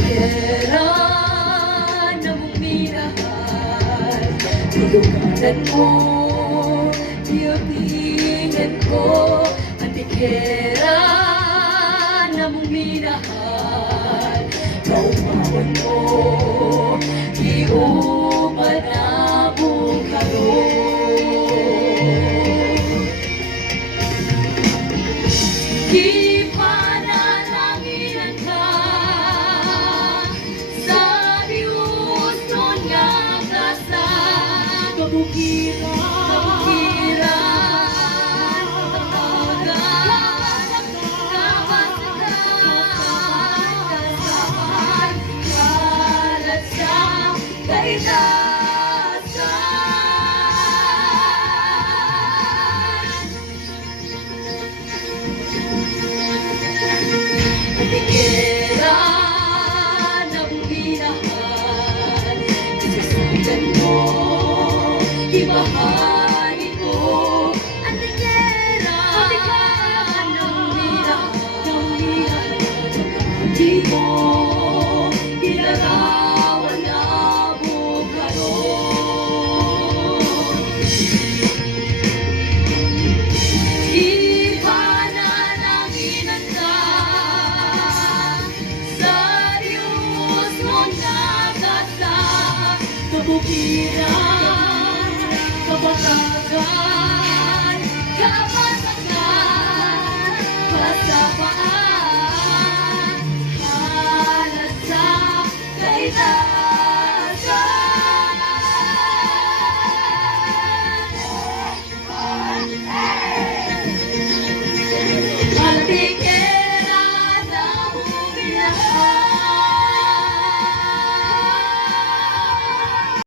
Pera na mong minahal, tuluganan mo, tiyabingan ko. Ang tikera na mong minahal, kaumawan mo, iuman na mong karoon. Ipanalangin ka sa Diyos nun nga ka sa kabukiran, kabasagan, kalat sa kaitasan. Tikera na mong minahal, isasagan mo, ibahagi ko. Ang tikera na mong minahal, di mo ilarawan na bukaroon. Ipanalangin ka sa Diyos nun nga ka sa kabukiran, kabatagan, kabasagan, kasapaan, halat sa kaitasan.